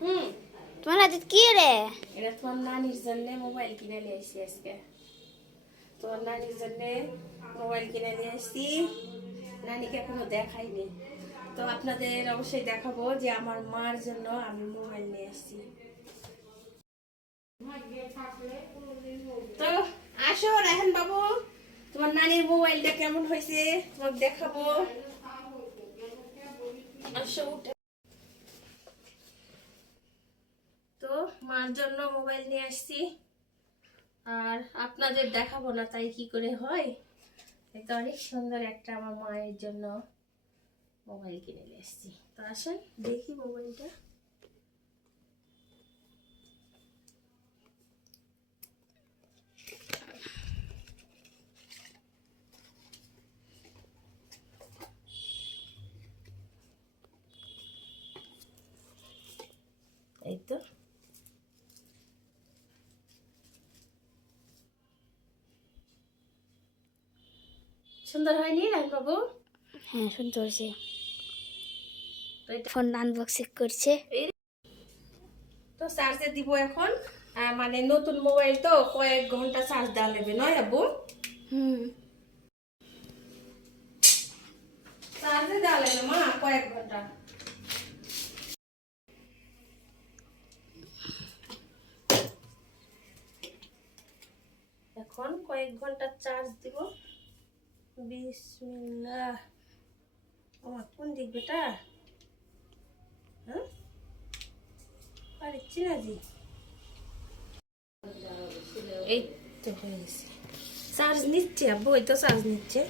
হুম, তোমার হাতে কি রে? এটা তোমার নানির জন্য মোবাইল কিনে নিয়ে আসছি আজকে। তোমার নানির জন্য মোবাইল কিনে নিয়ে আসছি। নানিকে এখনো দেখাইনি, তো আপনাদের অবশ্যই দেখাবো যে আমার মার জন্য আমি মোবাইল নিয়ে আসছি। তো আসো রায়হান বাবু, তোমার নানির মোবাইলটা কেমন হয়েছে তোমাকে দেখাবো। আসো উঠে। তো মার জন্য মোবাইল নিয়ে আসছি, আর আপনাদের দেখাবো না তাই কি করে হয়। এটা অনেক সুন্দর একটা আমার মায়ের জন্য মোবাইল কিনে নিয়ে আসছি। তো আসেন দেখি মোবাইলটা। এই তো সুন্দর হয়নি রায়হান বাবু? হ্যাঁ, সুন্দর হয়েছে। তো এটা ফোন আনবক্সিং করছে। তো চার্জে দিব এখন। মানে নতুন মোবাইল তো কয়েক ঘন্টা চার্জ দেওয়া লাগবে, নয় আব্বু? হুম। চার্জে দেওয়া লাগবে মা কয়েক ঘন্টা। এখন কয়েক ঘন্টা চার্জ দিব। বিসমিল্লাহ। আমার কোন দিক বেটা? হ্যাঁ, পারছি না জি। এই তো হয়ে গেছে। চার্জ নিচ্ছে আব্বু, এই তো চার্জ নিচ্ছে।